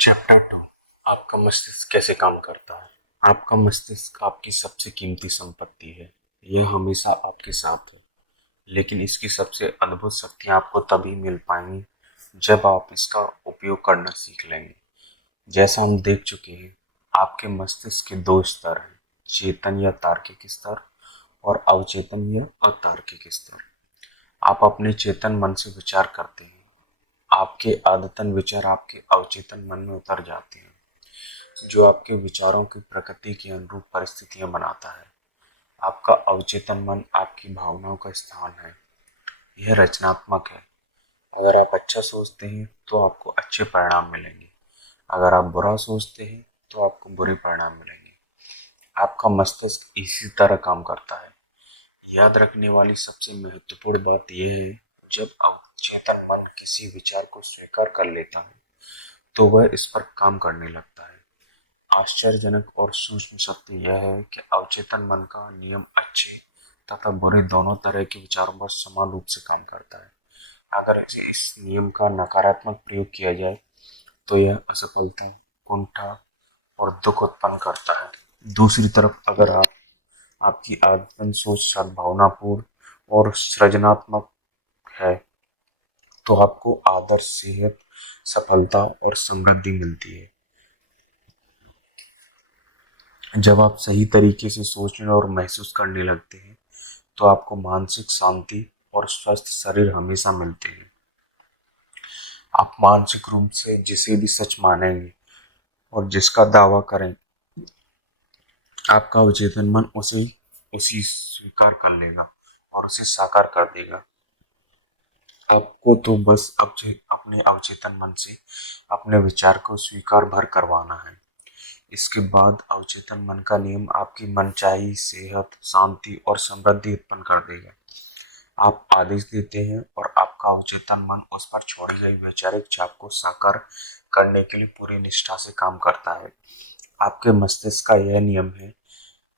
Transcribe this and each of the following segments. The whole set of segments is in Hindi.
चैप्टर 2। आपका मस्तिष्क कैसे काम करता है। आपका मस्तिष्क आपकी सबसे कीमती संपत्ति है। यह हमेशा आपके साथ है, लेकिन इसकी सबसे अद्भुत शक्तियां आपको तभी मिल पाएंगी जब आप इसका उपयोग करना सीख लेंगे। जैसा हम देख चुके हैं, आपके मस्तिष्क के दो स्तर हैं, चेतन या तार्किक स्तर और अवचेतन या अतार्किक स्तर। आप अपने चेतन मन से विचार करते हैं। आपके आदतन विचार आपके अवचेतन मन में उतर जाते हैं, जो आपके विचारों की प्रकृति के अनुरूप परिस्थितियां बनाता है। आपका अवचेतन मन आपकी भावनाओं का स्थान है। यह रचनात्मक है। अगर आप अच्छा सोचते हैं तो आपको अच्छे परिणाम मिलेंगे। अगर आप बुरा सोचते हैं तो आपको बुरे परिणाम मिलेंगे। आपका मस्तिष्क इसी तरह काम करता है। याद रखने वाली सबसे महत्वपूर्ण बात यह है, जब अवचेतन मन किसी विचार को स्वीकार कर लेता है तो वह इस पर काम करने लगता है। आश्चर्यजनक और सूक्ष्म सत्य यह है कि अवचेतन मन का नियम अच्छे तथा बुरे दोनों तरह के विचारों पर समान रूप से काम करता है। अगर इस नियम का नकारात्मक प्रयोग किया जाए तो यह असफलता, कुंठा और दुख उत्पन्न करता है। दूसरी तरफ अगर आपकी आदतन सोच सद्भावनापूर्ण और सृजनात्मक है तो आपको आदर, सेहत, सफलता और समृद्धि मिलती है। जब आप सही तरीके से सोचने और महसूस करने लगते हैं तो आपको मानसिक शांति और स्वस्थ शरीर हमेशा मिलते हैं। आप मानसिक रूप से जिसे भी सच मानेंगे और जिसका दावा करें, आपका अवचेतन मन उसे उसी स्वीकार कर लेगा और उसे साकार कर देगा। आपको तो बस अपने अवचेतन मन से अपने विचार को स्वीकार भर करवाना है। इसके बाद अवचेतन मन का नियम आपकी मनचाही सेहत, शांति और समृद्धि उत्पन्न कर देगा। आप आदेश देते हैं और आपका अवचेतन मन उस पर छोड़ी गई वैचारिक छाप को साकार करने के लिए पूरी निष्ठा से काम करता है। आपके मस्तिष्क का यह नियम है।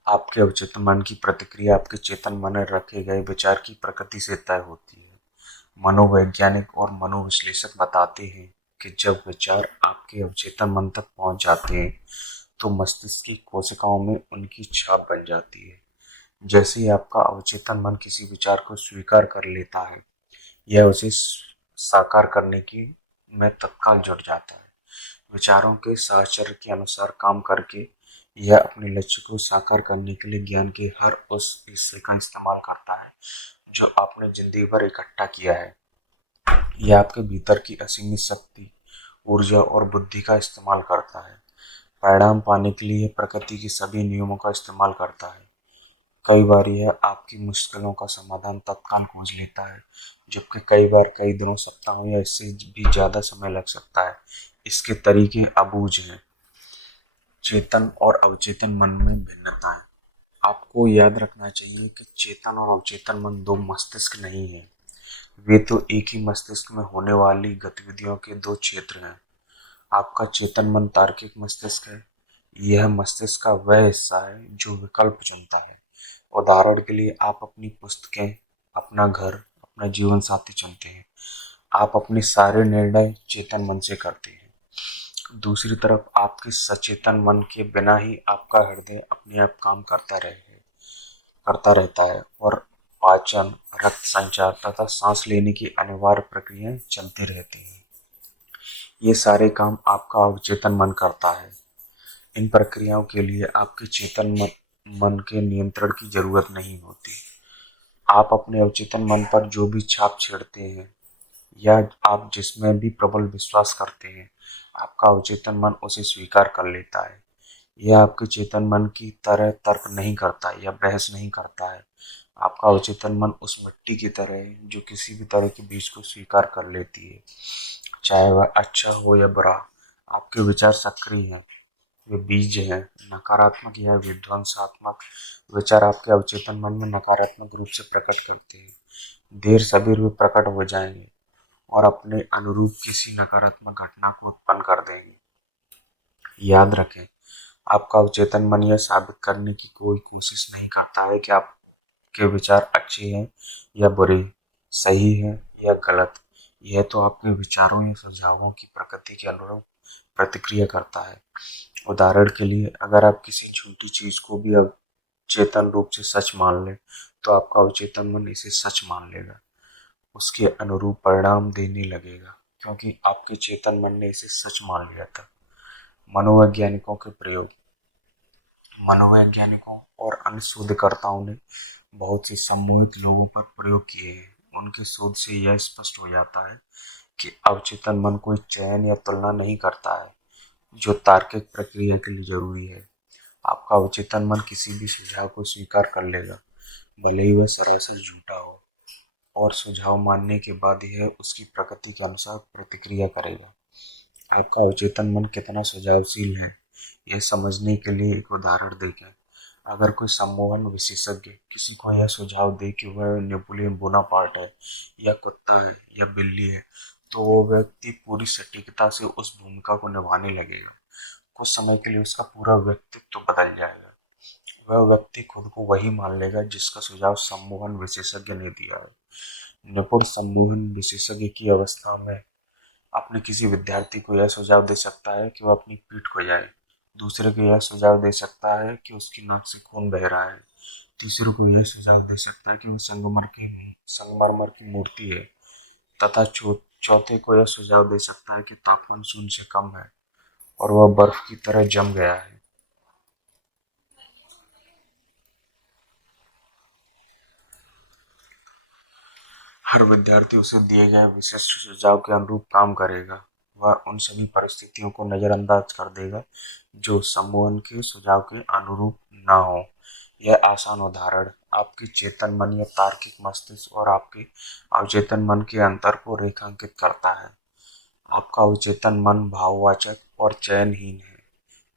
आपके अवचेतन मन की प्रतिक्रिया आपके चेतन मन में रखे गए विचार की प्रकृति से तय होती है। मनोवैज्ञानिक और मनोविश्लेषक बताते हैं कि जब विचार आपके अवचेतन मन तक पहुंच जाते हैं तो मस्तिष्क की कोशिकाओं में उनकी छाप बन जाती है। जैसे ही आपका अवचेतन मन किसी विचार को स्वीकार कर लेता है, यह उसे साकार करने की में तत्काल जुट जाता है। विचारों के साहचर्य के अनुसार काम करके यह अपने लक्ष्य को साकार करने के लिए ज्ञान के हर उस हिस्से का इस्तेमाल करता है जो आपने जिंदगी भर इकट्ठा किया है। यह आपके भीतर की असीमित शक्ति, ऊर्जा और बुद्धि का इस्तेमाल करता है। परिणाम पाने के लिए यह प्रकृति के सभी नियमों का इस्तेमाल करता है। कई बार यह आपकी मुश्किलों का समाधान तत्काल खोज लेता है, जबकि कई बार कई दिनों, सप्ताहों या इससे भी ज्यादा समय लग सकता है। इसके तरीके अबूझ हैं। चेतन और अवचेतन मन में भिन्नता है। आपको याद रखना चाहिए कि चेतन और अवचेतन मन दो मस्तिष्क नहीं है। वे तो एक ही मस्तिष्क में होने वाली गतिविधियों के दो क्षेत्र हैं। आपका चेतन मन तार्किक मस्तिष्क है। यह मस्तिष्क का वह हिस्सा है जो विकल्प चुनता है। उदाहरण के लिए आप अपनी पुस्तकें, अपना घर, अपना जीवन साथी चुनते हैं। आप अपने सारे निर्णय चेतन मन से करते हैं। दूसरी तरफ आपके सचेतन मन के बिना ही आपका हृदय अपने आप काम करता रहता है और पाचन, रक्त संचार तथा सांस लेने की अनिवार्य प्रक्रियाएं चलती रहती हैं। ये सारे काम आपका अवचेतन मन करता है। इन प्रक्रियाओं के लिए आपके मन के नियंत्रण की जरूरत नहीं होती। आप अपने अवचेतन मन पर जो भी छाप छेड़ते हैं या आप जिसमें भी प्रबल विश्वास करते हैं, आपका अवचेतन मन उसे स्वीकार कर लेता है। यह आपके चेतन मन की तरह तर्क नहीं करता या बहस नहीं करता है। आपका अवचेतन मन उस मिट्टी की तरह है जो किसी भी तरह के बीज को स्वीकार कर लेती है, चाहे वह अच्छा हो या बुरा। आपके विचार सक्रिय हैं, वे बीज हैं। नकारात्मक या विध्वंसात्मक विचार आपके अवचेतन मन में नकारात्मक रूप से प्रकट करते हैं। देर सबेर वे प्रकट हो जाएंगे और अपने अनुरूप किसी नकारात्मक घटना को उत्पन्न कर देंगे। याद रखें, आपका अवचेतन मन यह साबित करने की कोई कोशिश नहीं करता है कि आपके विचार अच्छे हैं या बुरे, सही हैं या गलत। यह तो आपके विचारों या सुझावों की प्रकृति के अनुरूप प्रतिक्रिया करता है। उदाहरण के लिए, अगर आप किसी छोटी चीज को भी अवचेतन रूप से सच मान लें, तो आपका अवचेतन मन इसे सच मान लेगा, उसके अनुरूप परिणाम देने लगेगा, क्योंकि आपके चेतन मन ने इसे सच मान लिया था। मनोवैज्ञानिकों के प्रयोग। मनोवैज्ञानिकों और अन्य शोधकर्ताओं ने बहुत से सम्मोहित लोगों पर प्रयोग किए हैं। उनके शोध से यह स्पष्ट हो जाता है कि अवचेतन मन कोई चयन या तुलना नहीं करता है जो तार्किक प्रक्रिया के लिए जरूरी है। आपका अवचेतन मन किसी भी सुझाव को स्वीकार कर लेगा, भले ही वह सरासर झूठा हो, और सुझाव मानने के बाद यह उसकी प्रकृति के अनुसार प्रतिक्रिया करेगा। आपका अवचेतन मन कितना सुझावशील है, यह समझने के लिए एक उदाहरण देखें। अगर कोई सम्मोहन विशेषज्ञ किसी को यह सुझाव दे कि वह नेपोलियन बोनापार्ट है, या कुत्ता है, या बिल्ली है, तो वो व्यक्ति पूरी सटीकता से उस भूमिका को निभाने लगेगा। कुछ समय के लिए उसका पूरा व्यक्तित्व बदल जाएगा। वह व्यक्ति खुद को वही मान लेगा जिसका सुझाव सम्मोहन विशेषज्ञ ने दिया है। निपुण सम्मोहन विशेषज्ञ की अवस्था में अपने किसी विद्यार्थी को यह सुझाव दे सकता है कि वह अपनी पीठ को जाए, दूसरे को यह सुझाव दे सकता है कि उसकी नाक से खून बह रहा है, तीसरे को यह सुझाव दे सकता है कि वह संगमरमर की मूर्ति है, तथा चौथे को यह सुझाव दे सकता है कि तापमान शून्य से कम है और वह बर्फ की तरह जम गया है। हर विद्यार्थी उसे दिए गए विशिष्ट सुझाव के अनुरूप काम करेगा। वह उन सभी परिस्थितियों को नजरअंदाज कर देगा जो सम्मोहन के सुझाव के अनुरूप न हो। यह आसान उदाहरण आपके चेतन मन या तार्किक मस्तिष्क और आपके अवचेतन मन के अंतर को रेखांकित करता है। आपका अवचेतन मन भाववाचक और चयनहीन है।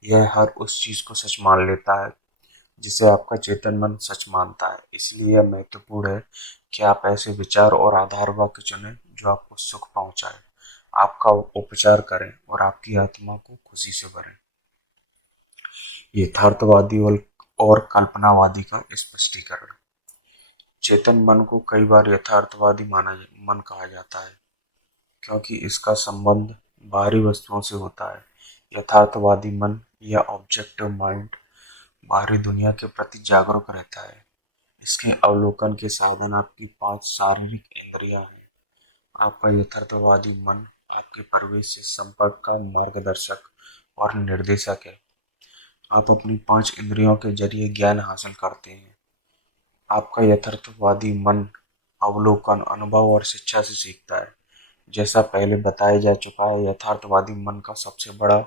यह हर उस चीज को सच मान लेता है जिसे आपका चेतन मन सच मानता है। इसलिए यह महत्वपूर्ण है कि आप ऐसे विचार और आधार वाक्य चुनें जो आपको सुख पहुंचाए, आपका उपचार करें और आपकी आत्मा को खुशी से भरें। यथार्थवादी और कल्पनावादी का स्पष्टीकरण। चेतन मन को कई बार यथार्थवादी मन कहा जाता है, क्योंकि इसका संबंध बाहरी वस्तुओं से होता है। यथार्थवादी मन या ऑब्जेक्टिव माइंड बाहरी दुनिया के प्रति जागरूक रहता है। इसके अवलोकन के साधन आपकी 5 शारीरिक इंद्रियां हैं। आपका यथार्थवादी मन आपके परिवेश से संपर्क का मार्गदर्शक और निर्देशक है। आप अपनी 5 इंद्रियों के जरिए ज्ञान हासिल करते हैं। आपका यथार्थवादी मन अवलोकन, अनुभव और शिक्षा से सीखता है। जैसा पहले बताया जा चुका है, यथार्थवादी मन का सबसे बड़ा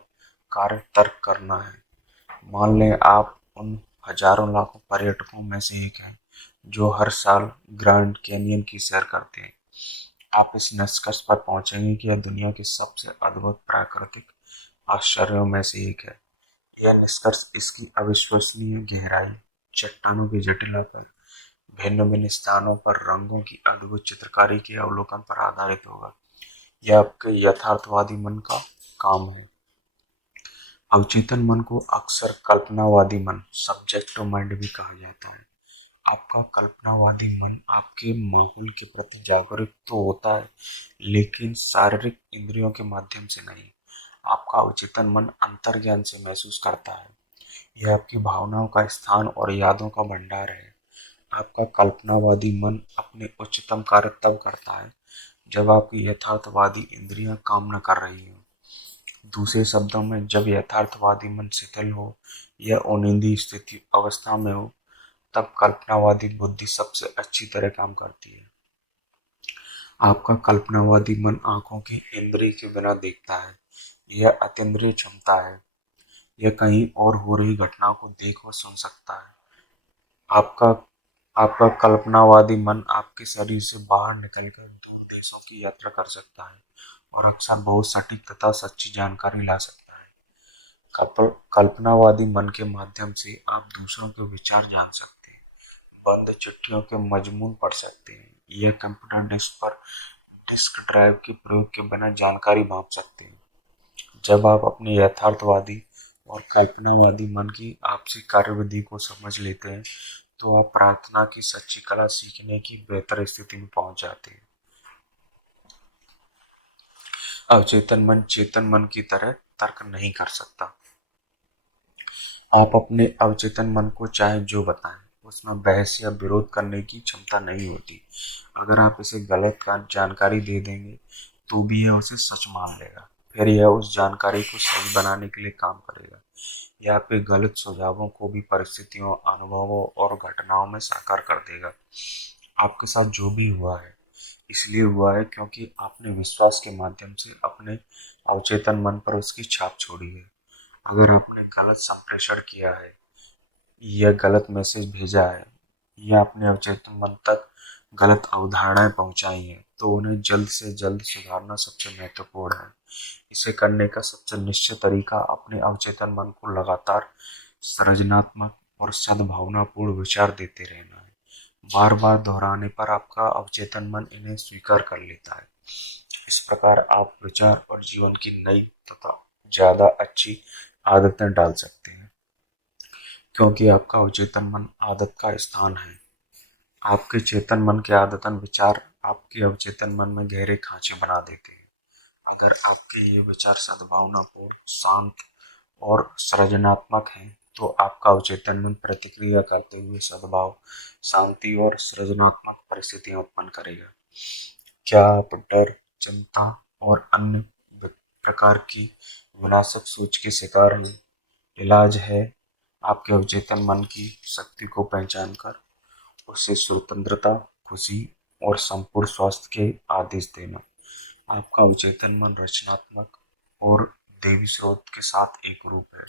कार्य तर्क करना है। मान लें आप उन हजारों लाखों पर्यटकों में से एक हैं जो हर साल ग्रैंड कैनियन की सैर करते हैं। आप इस निष्कर्ष पर पहुंचेंगे कि यह दुनिया के सबसे अद्भुत प्राकृतिक आश्चर्यों में से एक है। यह निष्कर्ष इसकी अविश्वसनीय गहराई, चट्टानों की जटिलता, भिन्न भिन्न स्थानों पर रंगों की अद्भुत चित्रकारी के अवलोकन पर आधारित होगा। यह आपके यथार्थवादी मन का काम है। अवचेतन मन को अक्सर कल्पनावादी मन, सब्जेक्टिव माइंड भी कहा जाता है। आपका कल्पनावादी मन आपके माहौल के प्रति जागरूक तो होता है, लेकिन शारीरिक इंद्रियों के माध्यम से नहीं। आपका अवचेतन मन अंतर्ज्ञान से महसूस करता है। यह आपकी भावनाओं का स्थान और यादों का भंडार है। आपका कल्पनावादी मन अपने उच्चतम कार्य तब करता है जब आपकी यथार्थवादी इंद्रियां काम न कर रही हों। दूसरे शब्दों में, जब यथार्थवादी मन शिथिल हो या अनिंदी स्थिति अवस्था में हो, तब कल्पनावादी बुद्धि सबसे अच्छी तरह काम करती है। आपका कल्पनावादी मन आंखों की इंद्रिय के बिना देखता है। यह अतीन्द्रिय क्षमता है। यह कहीं और हो रही घटना को देख व सुन सकता है। आपका आपका कल्पनावादी मन आपके शरीर से बाहर निकलकर दूर देशों की यात्रा कर सकता है और अक्सर बहुत सटीक तथा सच्ची जानकारी ला सकता है। कल्पनावादी मन के माध्यम से आप दूसरों के विचार जान सकते हैं, बंद चिट्ठियों के मजमून पढ़ सकते हैं, यह कंप्यूटर डिस्क ड्राइव के प्रयोग के बिना जानकारी भाप सकते हैं। जब आप अपने यथार्थवादी और कल्पनावादी मन की आपसी कार्यविधि को समझ लेते हैं, तो आप प्रार्थना की सच्ची कला सीखने की बेहतर स्थिति में पहुंच जाते हैं। अवचेतन मन चेतन मन की तरह तर्क नहीं कर सकता। आप अपने अवचेतन मन को चाहे जो बताएं, उसमें बहस या विरोध करने की क्षमता नहीं होती। अगर आप इसे गलत जानकारी दे देंगे तो भी यह उसे सच मान लेगा, फिर यह उस जानकारी को सही बनाने के लिए काम करेगा। यह आपके गलत सुझावों को भी परिस्थितियों, अनुभवों और घटनाओं में साकार कर देगा। आपके साथ जो भी हुआ है इसलिए हुआ है क्योंकि आपने विश्वास के माध्यम से अपने अवचेतन मन पर उसकी छाप छोड़ी है। अगर आपने गलत संप्रेषण किया है या गलत मैसेज भेजा है या अपने अवचेतन मन तक गलत अवधारणाएं पहुंचाई हैं तो उन्हें जल्द से जल्द सुधारना सबसे महत्वपूर्ण है। इसे करने का सबसे निश्चित तरीका अपने अवचेतन मन को लगातार सृजनात्मक और सद्भावनापूर्ण विचार देते रहना है। बार बार दोहराने पर आपका अवचेतन मन इन्हें स्वीकार कर लेता है। इस प्रकार आप विचार और जीवन की नई तथा ज्यादा अच्छी आदतें डाल सकते हैं, क्योंकि आपका अवचेतन मन आदत का स्थान है। आपके चेतन मन के आदतन विचार आपके अवचेतन मन में गहरे खांचे बना देते हैं। अगर आपके ये विचार सद्भावनापूर्ण, शांत और सृजनात्मक हैं, तो आपका अवचेतन मन प्रतिक्रिया करते हुए सद्भाव, शांति और सृजनात्मक परिस्थितियां उत्पन्न करेगा। क्या आप डर, चिंता और अन्य प्रकार की विनाशक सोच के शिकार हैं? इलाज है आपके अवचेतन मन की शक्ति को पहचान कर उसे स्वतंत्रता, खुशी और संपूर्ण स्वास्थ्य के आदेश देना। आपका अवचेतन मन रचनात्मक और देवी स्रोत के साथ एक रूप है।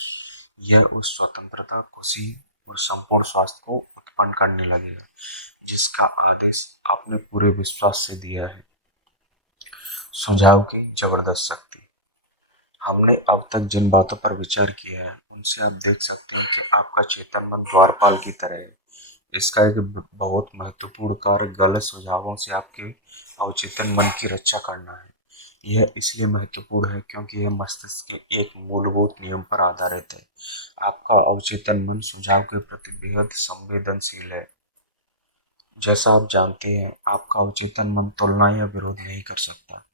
यह उस स्वतंत्रता, खुशी और संपूर्ण स्वास्थ्य को उत्पन्न करने लगेगा जिसका आदेश आपने पूरे विश्वास से दिया है। सुझाव की जबरदस्त शक्ति। हमने अब तक जिन बातों पर विचार किया है उनसे आप देख सकते हैं कि आपका चेतन मन द्वारपाल की तरह है। इसका एक बहुत महत्वपूर्ण कार्य गलत सुझावों से आपके अवचेतन मन की रक्षा करना है। यह इसलिए महत्वपूर्ण है क्योंकि यह मस्तिष्क के एक मूलभूत नियम पर आधारित है। आपका अवचेतन मन सुझाव के प्रति बेहद संवेदनशील है। जैसा आप जानते हैं, आपका अवचेतन मन तुलना या विरोध नहीं कर सकता।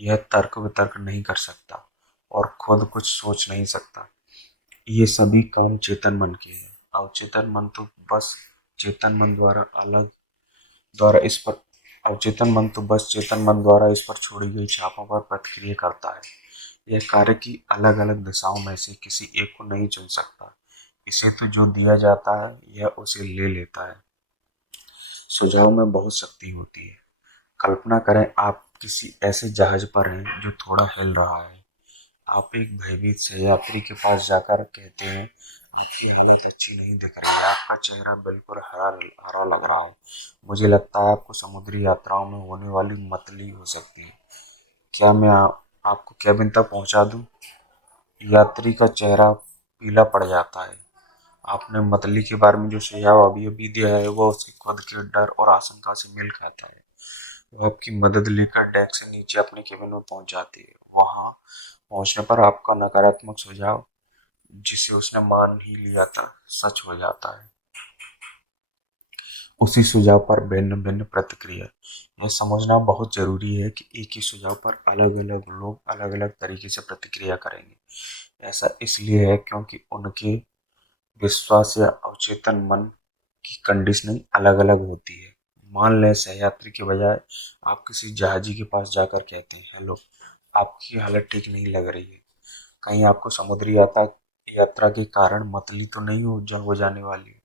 यह तर्क वितर्क नहीं कर सकता और खुद कुछ सोच नहीं सकता। ये सभी काम चेतन मन के हैं। अवचेतन मन तो बस चेतन मन द्वारा अलग द्वारा इस पर अवचेतन मन तो बस चेतन मन द्वारा इस पर छोड़ी गई छापों पर प्रतिक्रिया करता है। यह कार्य की अलग अलग दिशाओं में से किसी एक को नहीं चुन सकता। इसे तो जो दिया जाता है यह उसे ले लेता है। सुझाव में बहुत शक्ति होती है। कल्पना करें आप किसी ऐसे जहाज पर हैं जो थोड़ा हिल रहा है। आप एक भयभीत सहयात्री के पास जाकर कहते हैं, आपकी हालत अच्छी नहीं दिख रही है, आपका चेहरा बिल्कुल हरा हरा लग रहा है। मुझे लगता है आपको समुद्री यात्राओं में होने वाली मतली हो सकती है। क्या मैं आपको केबिन तक पहुंचा दूं? यात्री का चेहरा पीला पड़ जाता है। आपने मतली के बारे में जो सुझाव अभी अभी दिया है वह उसके खुद के डर और आशंका से मेल खाता है। वो आपकी मदद लेकर डेक से नीचे अपने केबिन में पहुंच जाती है। वहां पहुंचने पर आपका नकारात्मक सुझाव, जिसे उसने मान ही लिया था, सच हो जाता है। उसी सुझाव पर भिन्न भिन्न प्रतिक्रिया। यह समझना बहुत जरूरी है कि एक ही सुझाव पर अलग अलग लोग अलग अलग तरीके से प्रतिक्रिया करेंगे। ऐसा इसलिए है क्योंकि उनके विश्वास या अवचेतन मन की कंडीशनिंग अलग अलग होती है। मान लें सहयात्री के बजाय आप किसी जहाजी के पास जाकर कहते हैं, हेलो, आपकी हालत ठीक नहीं लग रही है। कहीं आपको समुद्री यात्रा यात्रा के कारण मतली तो नहीं हो जाने वाली है।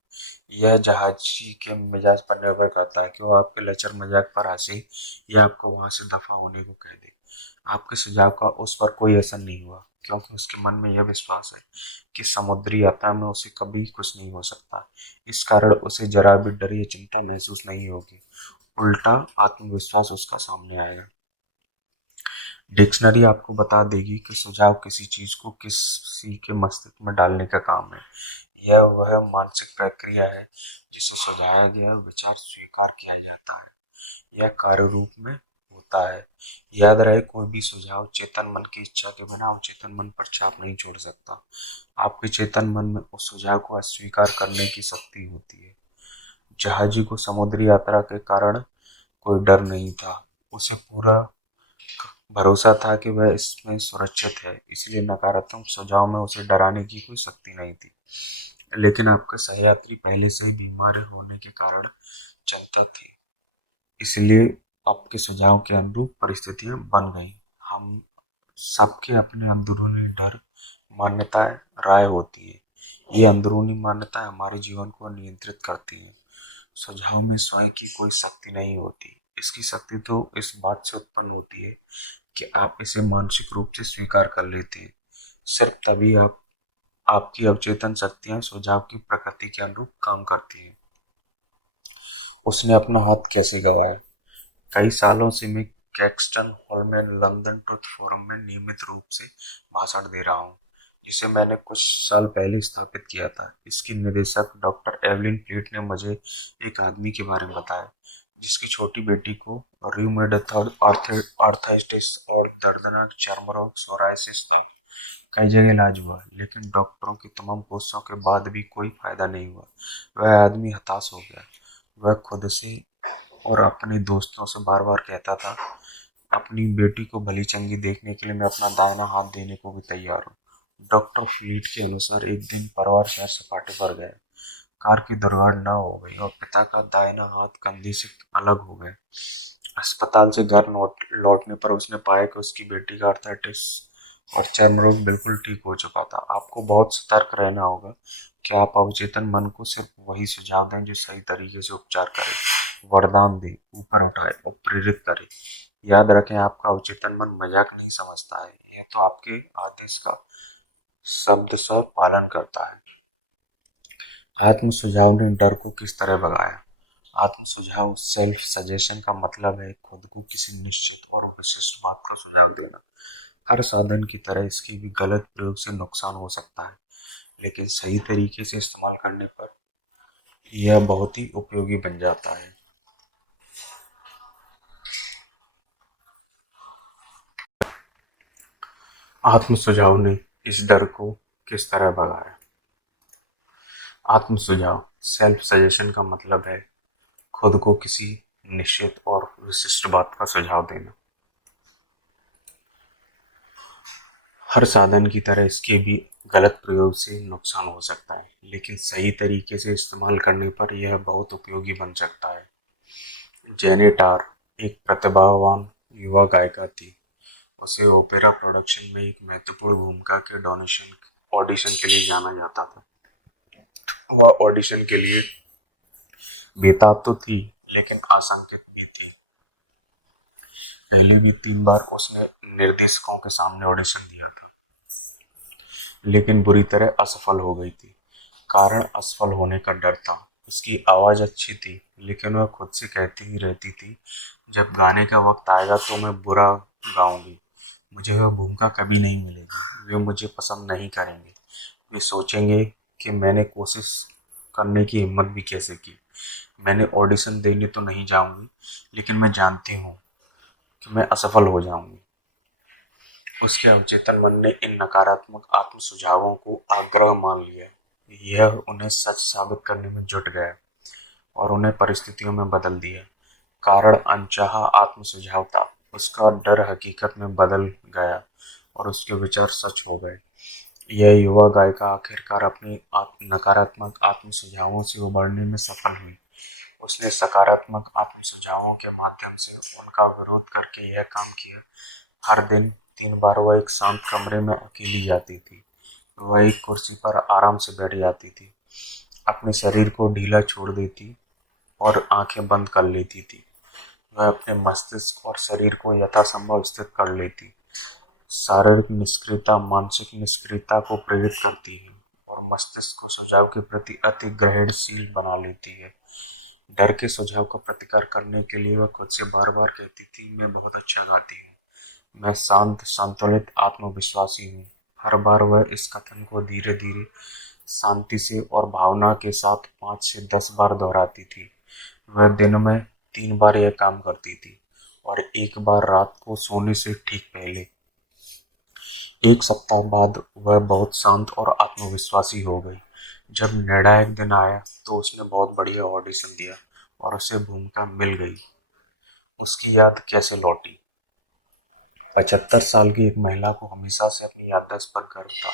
यह जहाजी के मिजाज पर निर्भर करता है कि वो आपके लचर मजाक पर हंसे या आपको वहां से दफा होने को कह दे। आपके सुझाव का उस पर कोई असर नहीं हुआ क्योंकि उसके मन में यह विश्वास है कि समुद्री यात्रा में उसे कभी कुछ नहीं हो सकता। इस कारण उसे जरा भी डर या चिंता महसूस नहीं होगी। उल्टा आत्मविश्वास उसका सामने आएगा। डिक्शनरी आपको बता देगी कि सुझाव किसी चीज को किसी के मस्तिष्क में डालने का काम है। यह वह मानसिक प्रक्रिया है जिसे सुझाया गया विचार स्वीकार किया जाता है। यह कार्य रूप में होता है। याद रहे, कोई भी सुझाव चेतन मन की इच्छा के बिना अवचेतन मन पर छाप नहीं छोड़ सकता। आपके चेतन मन में उस सुझाव को अस्वीकार करने की शक्ति होती है। जहाजी को समुद्री यात्रा के कारण कोई डर नहीं था। उसे पूरा भरोसा था कि वह इसमें सुरक्षित है, इसलिए नकारात्मक सुझाव में उसे डराने की कोई शक्ति नहीं थी। लेकिन आपके सहयात्री पहले से ही बीमार होने के कारण चिंतित थे, इसलिए आपके सुझाव के अनुरूप परिस्थितियां बन गई। हम सबके अपने अंदरूनी डर, मान्यताएं, राय होती है। ये अंदरूनी मान्यताएं हमारे जीवन को नियंत्रित करती हैं। सुझाव में स्वयं की कोई शक्ति नहीं होती। इसकी शक्ति तो इस बात से उत्पन्न होती है कि आप इसे मानसिक रूप से स्वीकार कर लेते हैं। सिर्फ तभी आपकी अवचेतन शक्तियां सुझाव की प्रकृति के अनुरूप काम करती हैं। उसने अपना हाथ कैसे गंवाया? कई सालों से मैं कैक्सटन हॉल में लंदन ट्रुथ फोरम में नियमित रूप से भाषण दे रहा हूँ, जिसे मैंने कुछ साल पहले स्थापित किया था। इसकी निदेशक डॉक्टर एवलिन प्लीट ने मुझे एक आदमी के बारे में बताया जिसकी छोटी बेटी को रूमेटॉइड आर्थराइटिस और दर्दनाक चर्म रोग सोरायसिस था। कई जगह इलाज हुआ, लेकिन डॉक्टरों की तमाम कोशिशों के बाद भी कोई फायदा नहीं हुआ। वह आदमी हताश हो गया। वह खुद से और अपने दोस्तों से बार बार कहता था, अपनी बेटी को भली चंगी देखने के लिए मैं अपना दाहिना हाथ देने को भी तैयार हूँ। डॉक्टर फ्लीट के अनुसार एक दिन परिवार सैर सपाटे पर गए। कार की दुर्घटना हो गई और पिता का दाहिना हाथ कंधे से अलग हो गया। अस्पताल से घर लौटने पर उसने पाया कि उसकी बेटी का आर्थराइटिस और चर्म रोग बिल्कुल ठीक हो चुका था। आपको बहुत सतर्क रहना होगा कि आप अवचेतन मन को सिर्फ वही सुझाव दें जो सही तरीके से उपचार करे, वरदान दे, ऊपर उठाए और प्रेरित करे। याद रखें, आपका अवचेतन मन मजाक नहीं समझता है। यह तो आपके आदेश का शब्द सा पालन करता है। आत्म सुझाव ने डर को किस तरह भगाया? आत्म सुझाव सेल्फ सजेशन का मतलब है खुद को किसी निश्चित और विशिष्ट बात का सुझाव देना। हर साधन की तरह इसके भी गलत प्रयोग से नुकसान हो सकता है, लेकिन सही तरीके से इस्तेमाल करने पर यह बहुत ही उपयोगी बन जाता है। आत्म सुझाव ने इस डर को किस तरह भगाया? आत्म सुझाव सेल्फ सजेशन का मतलब है खुद को किसी निश्चित और विशिष्ट बात का सुझाव देना। हर साधन की तरह इसके भी गलत प्रयोग से नुकसान हो सकता है, लेकिन सही तरीके से इस्तेमाल करने पर यह बहुत उपयोगी बन सकता है। जेनेट आर एक प्रतिभावान युवा गायिका थी। उसे ओपेरा प्रोडक्शन में एक महत्वपूर्ण भूमिका के डोनेशन ऑडिशन के लिए जाना जाता था। वह ऑडिशन के लिए बेताब तो थी, लेकिन आशंकित भी थी। पहले भी 3 बार उसने निर्देशकों के सामने ऑडिशन दिया था, लेकिन बुरी तरह असफल हो गई थी। कारण असफल होने का डर था। उसकी आवाज अच्छी थी, लेकिन वह खुद से कहती ही रहती थी, जब गाने का वक्त आएगा तो मैं बुरा गाऊंगी। मुझे वह भूमिका कभी नहीं मिलेगी। वे मुझे पसंद नहीं करेंगे। वे सोचेंगे कि मैंने कोशिश करने की हिम्मत भी कैसे की। मैंने ऑडिशन देने तो नहीं जाऊंगी, लेकिन मैं जानती हूँ कि मैं असफल हो जाऊंगी। उसके अवचेतन मन ने इन नकारात्मक आत्म सुझावों को आग्रह मान लिया। यह उन्हें सच साबित करने में जुट गया और उन्हें परिस्थितियों में बदल दिया। कारण अनचाहा आत्म सुझाव था। उसका डर हकीकत में बदल गया और उसके विचार सच हो गए। यह युवा गायिका आखिरकार अपनी नकारात्मक आत्म सुझावों से उबरने में सफल हुई। उसने सकारात्मक आत्म सुझावों के माध्यम से उनका विरोध करके यह काम किया। हर दिन 3 बार वह एक शांत कमरे में अकेली जाती थी। वह एक कुर्सी पर आराम से बैठ जाती थी, अपने शरीर को ढीला छोड़ देती और आंखें बंद कर लेती थी। वह अपने मस्तिष्क और शरीर को यथासंभव स्थिर कर लेती। शारीरिक निष्क्रियता मानसिक निष्क्रियता को प्रेरित करती है और मस्तिष्क को सुझाव के प्रति अति ग्रहणशील बना लेती है। डर के सुझाव का प्रतिकार करने के लिए वह खुद से बार बार कहती थी, मैं बहुत अच्छा गाती हूँ, मैं शांत संतुलित आत्मविश्वासी हूँ। हर बार वह इस कथन को धीरे धीरे शांति से और भावना के साथ 5 से 10 बार दोहराती थी। वह दिन में 3 बार यह काम करती थी और एक बार रात को सोने से ठीक पहले। एक सप्ताह बाद वह बहुत शांत और आत्मविश्वासी हो गई। जब निर्णायक दिन आया तो उसने बहुत बढ़िया ऑडिशन दिया और उसे भूमिका मिल गई। उसकी याद कैसे लौटी? 75 साल की एक महिला को हमेशा से अपनी याददाश्त पर गर्व था।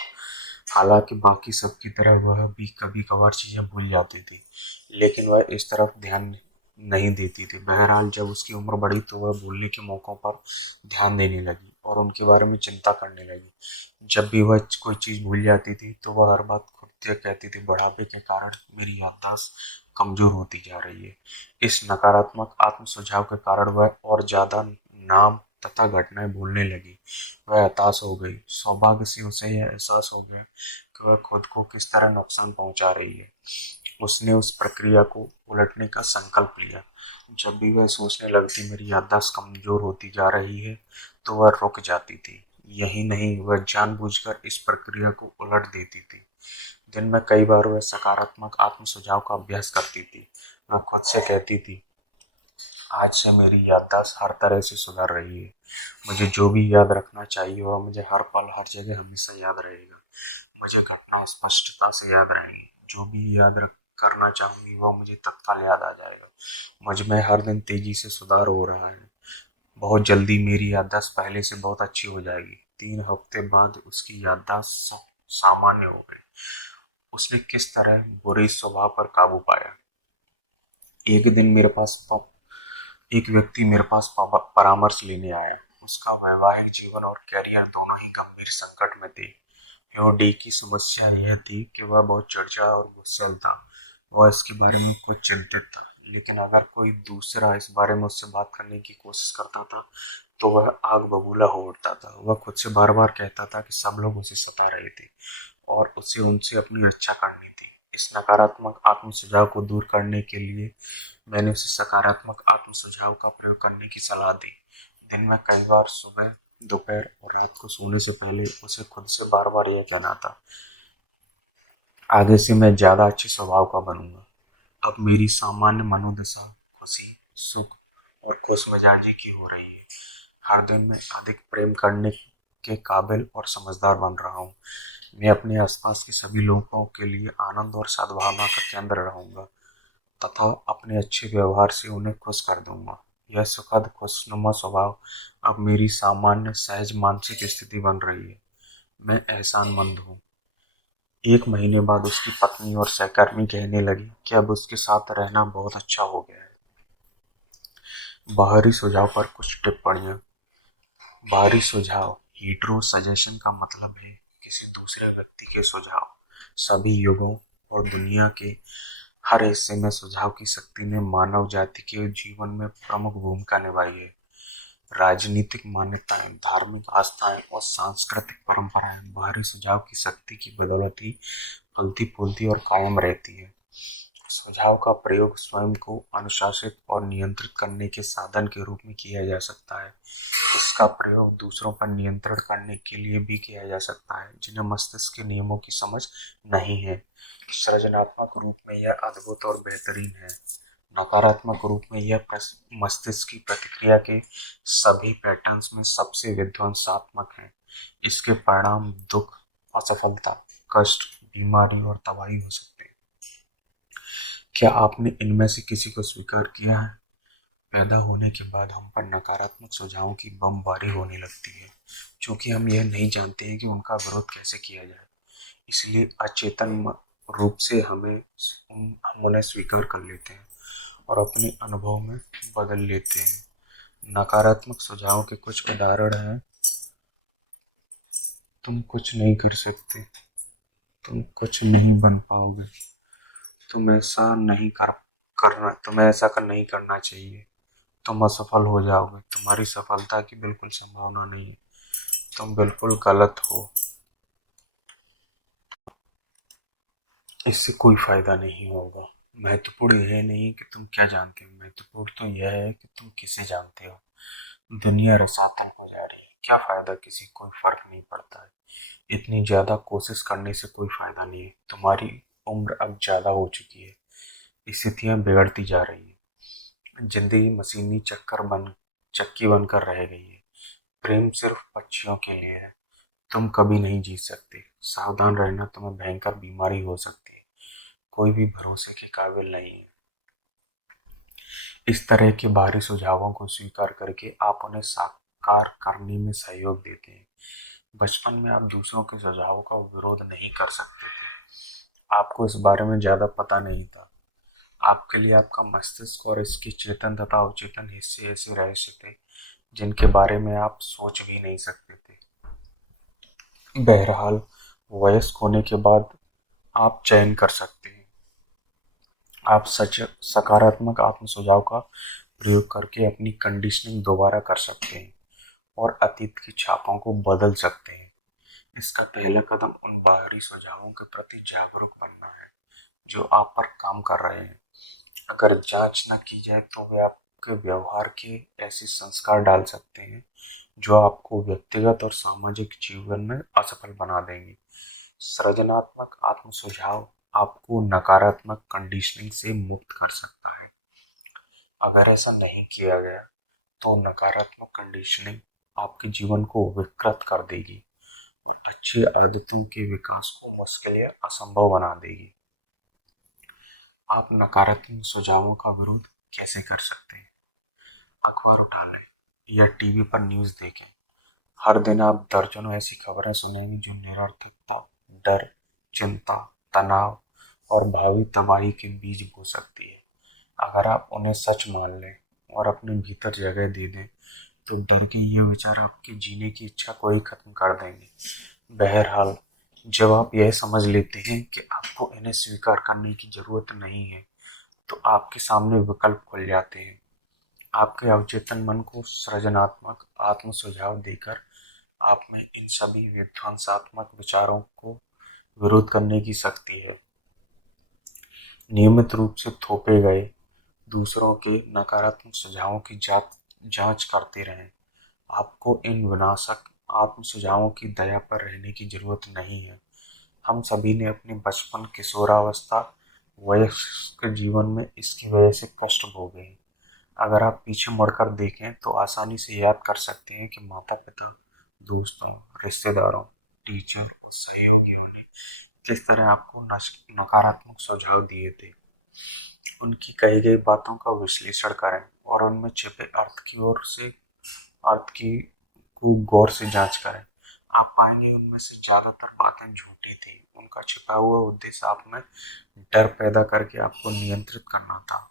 हालांकि बाकी सबकी तरह वह भी कभी कभार चीजें भूल जाती थी, लेकिन वह इस तरफ ध्यान नहीं देती थी। बहरहाल जब उसकी उम्र बढ़ी तो वह भूलने के मौकों पर ध्यान देने लगी और उनके बारे में चिंता करने लगी। जब भी वह कोई चीज भूल जाती थी तो वह हर बात खुद से कहती थी, बुढ़ापे के कारण मेरी याददाश्त कमजोर होती जा रही है। इस नकारात्मक आत्म सुझाव के कारण वह और ज्यादा नाम तथा घटनाएं भूलने लगी। वह हताश हो गई। सौभाग्य से उसे यह एहसास हो गया कि वह खुद को किस तरह नुकसान पहुंचा रही है। उसने उस प्रक्रिया को उलटने का संकल्प लिया। जब भी वह सोचने लगती मेरी याददाश्त कमजोर होती जा रही है, तो वह रुक जाती थी। यही नहीं, वह जानबूझकर इस प्रक्रिया को उलट देती थी। दिन में कई बार वह सकारात्मक आत्म सुझाव का अभ्यास करती थी। वह खुद से कहती थी, आज से मेरी याददाश्त हर तरह से सुधर रही है। मुझे जो भी याद रखना चाहिए वह मुझे हर पल हर जगह हमेशा याद रहेगा। मुझे घटना स्पष्टता से याद रहेंगी। जो भी करना चाहूंगी वह मुझे तत्काल याद आ जाएगा। मुझ में हर दिन तेजी से सुधार हो रहा है। बहुत जल्दी मेरी याददाश्त पहले से बहुत अच्छी हो जाएगी। 3 हफ्ते बाद उसकी याददाश्त सामान्य हो गई। उसने किस तरह बुरे स्वभाव पर काबू पाया। एक दिन एक व्यक्ति मेरे पास परामर्श लेने आया। उसका वैवाहिक जीवन और कैरियर दोनों ही गंभीर संकट में थे। डी की समस्या यह थी कि वह बहुत चिड़चिड़ा और गुस्सैल था। वह इसके बारे में कुछ चिंतित था, लेकिन अगर कोई दूसरा इस बारे में उससे बात करने की कोशिश करता था तो वह आग बबूला हो उठता था। वह खुद से बार बार कहता था कि सब लोग उसे सता रहे थे और उसे उनसे अपनी रक्षा करनी थी। इस नकारात्मक आत्म सुझाव को दूर करने के लिए मैंने उसे सकारात्मक आत्म सुझाव का प्रयोग करने की सलाह दी। दिन में कई बार सुबह, दोपहर और रात को सोने से पहले उसे खुद से बार बार यह कहना था, आगे से मैं ज्यादा अच्छे स्वभाव का बनूंगा। अब मेरी सामान्य मनोदशा खुशी, सुख और खुशमिजाजी की हो रही है। हर दिन मैं अधिक प्रेम करने के काबिल और समझदार बन रहा हूँ। मैं अपने आसपास के सभी लोगों के लिए आनंद और सद्भावना का केंद्र रहूंगा तथा अपने अच्छे व्यवहार से उन्हें खुश कर दूंगा। यह सुखद खुशनुमा स्वभाव अब मेरी सामान्य सहज मानसिक स्थिति बन रही है। मैं एहसानमंद हूँ। 1 महीने बाद उसकी पत्नी और सहकर्मी कहने लगी कि अब उसके साथ रहना बहुत अच्छा हो गया है। बाहरी सुझाव पर कुछ टिप्पणियां। बाहरी सुझाव हीटरो सजेशन का मतलब है किसी दूसरे व्यक्ति के सुझाव। सभी युगों और दुनिया के हर हिस्से में सुझाव की शक्ति ने मानव जाति के जीवन में प्रमुख भूमिका निभाई है। राजनीतिक मान्यताएं, धार्मिक आस्थाएं और सांस्कृतिक परंपराएं बाहरी सुझाव की शक्ति की बदौलत ही फलती फूलती और कायम रहती है। सुझाव का प्रयोग स्वयं को अनुशासित और नियंत्रित करने के साधन के रूप में किया जा सकता है। इसका प्रयोग दूसरों पर नियंत्रण करने के लिए भी किया जा सकता है जिन्हें मस्तिष्क के नियमों की समझ नहीं है। सृजनात्मक रूप में यह अद्भुत और बेहतरीन है। नकारात्मक रूप में यह मस्तिष्क की प्रतिक्रिया के सभी पैटर्न्स में सबसे विध्वंसात्मक है। इसके परिणाम दुख, असफलता, कष्ट, बीमारी और तबाही हो सकते हैं। क्या आपने इनमें से किसी को स्वीकार किया है? पैदा होने के बाद हम पर नकारात्मक सुझावों की बमबारी होने लगती है, क्योंकि हम यह नहीं जानते हैं कि उनका विरोध कैसे किया जाए। इसलिए अचेतन रूप से हम उन्हें स्वीकार कर लेते हैं और अपने अनुभव में बदल लेते हैं। नकारात्मक सुझावों के कुछ उदाहरण हैं। तुम कुछ नहीं कर सकते, तुम कुछ नहीं बन पाओगे, तुम्हें ऐसा कर नहीं करना चाहिए, तुम असफल हो जाओगे, तुम्हारी सफलता की बिल्कुल संभावना नहीं है, तुम बिल्कुल गलत हो, इससे कोई फायदा नहीं होगा। महत्वपूर्ण यह नहीं कि तुम क्या जानते हो, महत्वपूर्ण तो यह है कि तुम किसे जानते हो। दुनिया रसातल हो जा रही है, क्या फायदा, किसी कोई फर्क नहीं पड़ता है। इतनी ज्यादा कोशिश करने से कोई फायदा नहीं है। तुम्हारी उम्र अब ज्यादा हो चुकी है, स्थितियां बिगड़ती जा रही है। जिंदगी मशीनी चक्की बनकर रह गई है। प्रेम सिर्फ पक्षियों के लिए है। तुम कभी नहीं जीत सकते। सावधान रहना, तुम्हें भयंकर बीमारी हो सकती है। कोई भी भरोसे के काबिल नहीं है। इस तरह के बाहरी सुझावों को स्वीकार करके आप उन्हें कार्य करने में सहयोग देते हैं। बचपन में आप दूसरों के सुझावों का विरोध नहीं कर सकते। आपको इस बारे में ज्यादा पता नहीं था। आपके लिए आपका मस्तिष्क और इसके चेतन तथा अवचेतन हिस्से ऐसे रहस्य थे जिनके बारे में आप सोच भी नहीं सकते थे। बहरहाल, वयस्क होने के बाद आप चयन कर सकते हैं। आप सच सकारात्मक आत्म सुझाव का प्रयोग करके अपनी कंडीशनिंग दोबारा कर सकते हैं और अतीत की छापों को बदल सकते हैं। इसका पहला कदम उन बाहरी सुझावों के प्रति जागरूक बनना है जो आप पर काम कर रहे हैं। अगर जांच न की जाए तो वे आपके व्यवहार के ऐसे संस्कार डाल सकते हैं जो आपको व्यक्तिगत और सामाजिक जीवन में असफल बना देंगे। सृजनात्मक आत्म सुझाव आपको नकारात्मक कंडीशनिंग से मुक्त कर सकता है। अगर ऐसा नहीं किया गया तो नकारात्मक कंडीशनिंग आपके जीवन को विकृत कर देगी और अच्छी आदतों के विकास को मुश्किल या असंभव बना देगी। आप नकारात्मक सुझावों का विरोध कैसे कर सकते हैं? अखबार उठा लें या टीवी पर न्यूज़ देखें। हर दिन आप दर्जनों ऐसी खबरें सुनेंगे जो निरर्थकता, डर, चिंता, तनाव और भावी तबाही के बीज बो सकती है। अगर आप उन्हें सच मान लें और अपने भीतर जगह दे दें तो डर के ये विचार आपके जीने की इच्छा को ही खत्म कर देंगे। बहरहाल, जब आप यह समझ लेते हैं कि आपको इन्हें स्वीकार करने की जरूरत नहीं है तो आपके सामने विकल्प खुल जाते हैं। आपके अवचेतन मन को सृजनात्मक आत्म सुझाव देकर आप में इन सभी विध्वंसात्मक विचारों को विरोध करने की शक्ति है। नियमित रूप से थोपे गए दूसरों के नकारात्मक सुझावों की जांच करते रहें। आपको इन विनाशक आत्म सुझावों की दया पर रहने की जरूरत नहीं है। हम सभी ने अपने बचपन, किशोरावस्था, वयस्क जीवन में इसकी वजह से कष्ट भोगे हैं। अगर आप पीछे मुड़कर देखें तो आसानी से याद कर सकते हैं कि माता पिता, दोस्तों, रिश्तेदारों, टीचर और सहयोगियों ने किस तरह आपको नकारात्मक सुझाव दिए थे। उनकी कही गई बातों का विश्लेषण करें और उनमें छिपे अर्थ की को गौर से जांच करें। आप पाएंगे उनमें से ज्यादातर बातें झूठी थी। उनका छिपा हुआ उद्देश्य आप में डर पैदा करके आपको नियंत्रित करना था।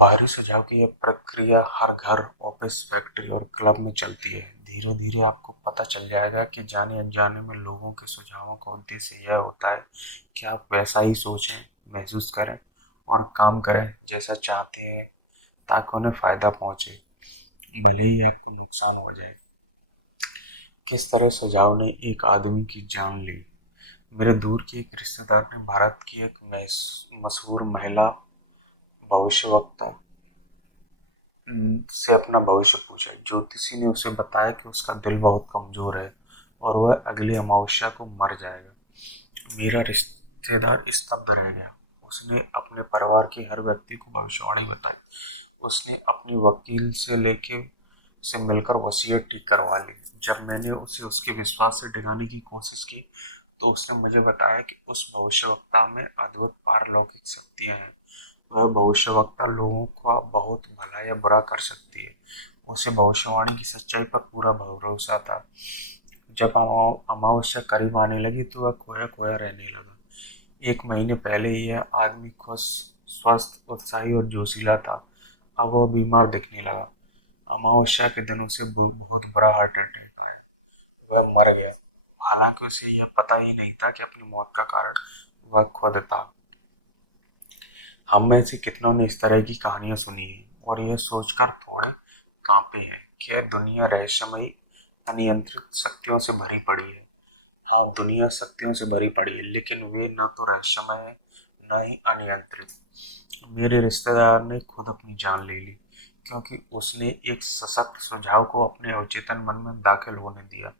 बाहरी सुझाव की यह प्रक्रिया हर घर, ऑफिस, फैक्ट्री और क्लब में चलती है। धीरे धीरे आपको पता चल जाएगा कि जाने अनजाने में लोगों के सुझावों का उद्देश्य यह होता है कि आप वैसा ही सोचें, महसूस करें और काम करें जैसा चाहते हैं ताकि उन्हें फायदा पहुंचे, भले ही आपको नुकसान हो जाए। किस तरह सुझाव ने एक आदमी की जान ली। मेरे दूर के एक रिश्तेदार ने भारत की एक मशहूर महिला भविष्यवक्ता से अपना भविष्य पूछा। ज्योतिषी ने उसे बताया कि उसका दिल बहुत कमजोर है और वह अगली अमावस्या को मर जाएगा। मेरा रिश्तेदार स्तब्ध रह गया। उसने अपने परिवार के हर व्यक्ति को भविष्यवाणी बताई। उसने अपने वकील से मिलकर वसीयत ठीक करवा ली। जब मैंने उसे उसके विश्वास से डिगाने की कोशिश की तो उसने मुझे बताया कि उस भविष्यवक्ता में अद्भुत पारलौकिक शक्तियां हैं। वह भविष्यवक्ता लोगों का बहुत भला या बुरा कर सकती है। उसे भविष्यवाणी की सच्चाई पर पूरा भरोसा था। जब अमावस्या करीब आने लगी तो वह खोया खोया रहने लगा। एक महीने पहले यह आदमी खुश, स्वस्थ, उत्साही और जोशीला था। अब वह बीमार दिखने लगा। अमावस्या के दिन उसे बहुत बुरा हार्ट अटैक आया। वह मर गया। हालांकि उसे यह पता ही नहीं था कि अपनी मौत का कारण वह खुद था। हम में से कितनों ने इस तरह की कहानियां सुनी हैं और यह सोचकर थोड़े कांपे हैं कि यह दुनिया रहस्यमयी, अनियंत्रित शक्तियों से भरी पड़ी है। हाँ, दुनिया शक्तियों से भरी पड़ी है, लेकिन वे न तो रहस्यमय है, न ही अनियंत्रित। मेरे रिश्तेदार ने खुद अपनी जान ले ली क्योंकि उसने एक सशक्त सुझाव को अपने अवचेतन मन में दाखिल होने दिया।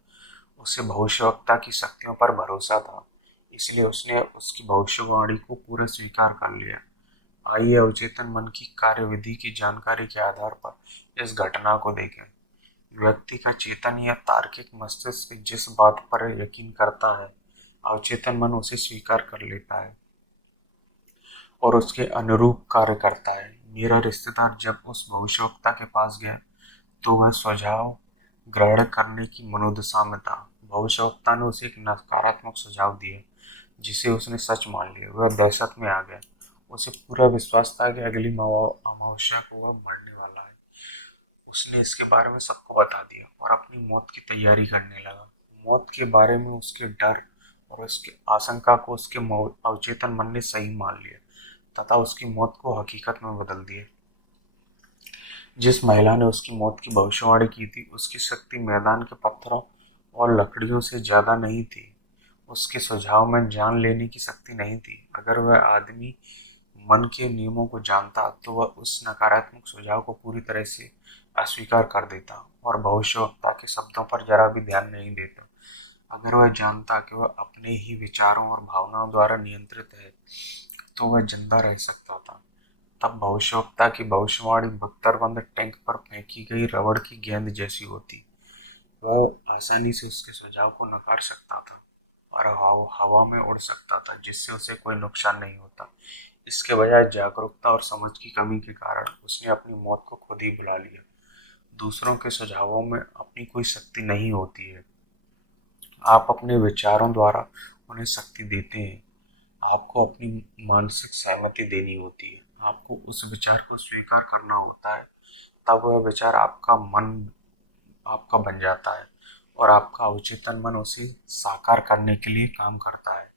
उसे भविष्यवक्ता की शक्तियों पर भरोसा था, इसलिए उसने उसकी भविष्यवाणी को पूरा स्वीकार कर लिया। आइए अवचेतन मन की कार्यविधि की जानकारी के आधार पर इस घटना को देखें। व्यक्ति का चेतन या तार्किक मस्तिष्क जिस बात पर यकीन करता है, अवचेतन मन उसे स्वीकार कर लेता है और उसके अनुरूप कार्य करता है। मेरा रिश्तेदार जब उस भविष्यवक्ता के पास गया तो वह सुझाव ग्रहण करने की मनोदशा में था। भविष्यवक्ता ने उसे एक नकारात्मक सुझाव दिया जिसे उसने सच मान लिया। वह दहशत में आ गया। उसे पूरा विश्वास था कि अगली अमावस्या को वह मरने वाला है। उसने इसके बारे में सबको बता दिया और अपनी मौत की तैयारी करने लगा। मौत के बारे में उसके डर और उसकी आशंका को उसके अवचेतन मन ने सही मान लिया तथा उसकी मौत को हकीकत में बदल दिया। जिस महिला ने उसकी मौत की भविष्यवाणी की थी उसकी शक्ति मैदान के पत्थरों और लकड़ियों से ज्यादा नहीं थी। उसके सुझाव में जान लेने की शक्ति नहीं थी। अगर वह आदमी मन के नियमों को जानता तो वह उस नकारात्मक सुझाव को पूरी तरह से अस्वीकार कर देता और भविष्यवक्ता के शब्दों पर जरा भी ध्यान नहीं देता। अगर वह जानता कि वह अपने ही विचारों और भावनाओं द्वारा नियंत्रित है तो वह जिंदा रह सकता था। तब भविष्यवक्ता की भविष्यवाणी बख्तरबंद टैंक पर फेंकी गई रबड़ की गेंद जैसी होती। वह आसानी से उसके सुझाव को नकार सकता था और हवा में उड़ सकता था जिससे उसे कोई नुकसान नहीं होता। इसके बजाय जागरूकता और समझ की कमी के कारण उसने अपनी मौत को खुद ही बुला लिया। दूसरों के सुझावों में अपनी कोई शक्ति नहीं होती है। आप अपने विचारों द्वारा उन्हें शक्ति देते हैं। आपको अपनी मानसिक सहमति देनी होती है। आपको उस विचार को स्वीकार करना होता है। तब वह विचार आपका बन जाता है और आपका अवचेतन मन उसे साकार करने के लिए काम करता है।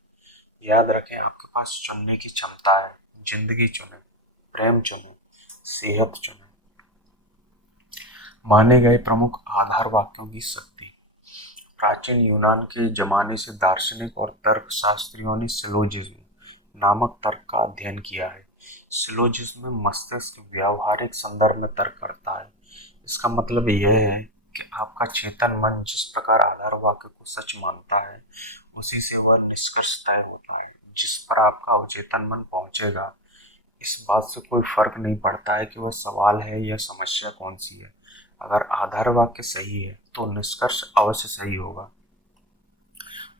याद रखें, आपके पास चुनने की क्षमता है। जिंदगी चुने, प्रेम चुने, सेहत चुने। माने गए प्रमुख आधार वाक्यों की शक्ति। प्राचीन यूनान के जमाने से दार्शनिक और तर्कशास्त्रियों ने सिलोजिज्म नामक तर्क का अध्ययन किया है। सिलोजिज्म में मस्तिष्क व्यावहारिक संदर्भ में तर्क करता है। इसका मतलब यह है कि आपका चेतन मन जिस प्रकार आधार वाक्य को सच मानता है उसी से वह निष्कर्ष तय होता है जिस पर आपका अवचेतन मन पहुंचेगा। इस बात से कोई फर्क नहीं पड़ता है कि वह सवाल है या समस्या कौन सी है। अगर आधार वाक्य सही है तो निष्कर्ष अवश्य सही होगा।